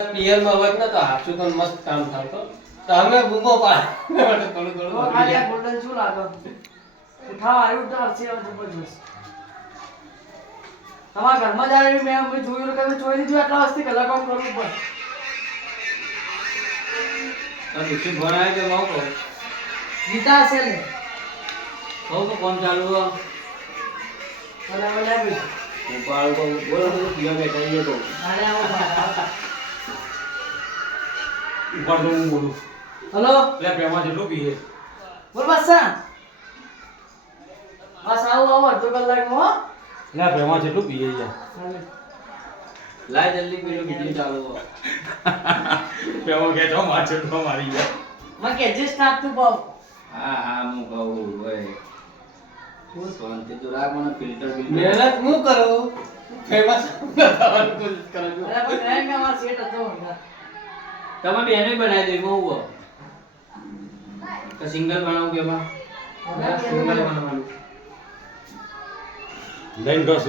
પિયર માં હોત ને તો હાચું તો મસ્ત કામ થાતો તો અમે બૂમો પાડ થોડું તો થોડું ખાલી આ ગોલ્ડન શું લાગે ઉઠાવ આવ્યું તો હશે જબરજસ્ત તમારા ઘરમાં જ આવી મેં જોયું કે મેં જોઈ લીધું એટલા વસ્તી કલાક કામ કરવું પડે આ દુખી ભણાય કે નો કહો ગીતા હશે ને કહો તો કોણ ચાલુ હો મને મને ભાઈ ઉપાડ કો બોલો તો પિયો બેઠા છે તો આને આવો ઉપાડ તો હું બોલું હલો લે પ્રેમા જેટલું પીએ બોલ બસ બસ આવો અડધો કલાકમાં હો લે પ્રેમા જેટલું પીએ છે લાય જલ્દી પીલો બીજી ચાલુ હો પ્રેમો કે તો માર જેટલો મારી ગયા મને કે જે સ્ટાર્ટ તું પાવ હા હા હું કહું ભાઈ હું શાંતિ તો રાખ મને ફિલ્ટર મહેનત હું કરું ફેમસ થવાનું કોશિશ કરું છું અરે પણ ગ્રેન્ડ માં માર સેટ હતો તમે બેને બનાવી દે હું તો સિંગલ બનાવું કે બા સિંગલ બનાવવાનું લાઈન ગસ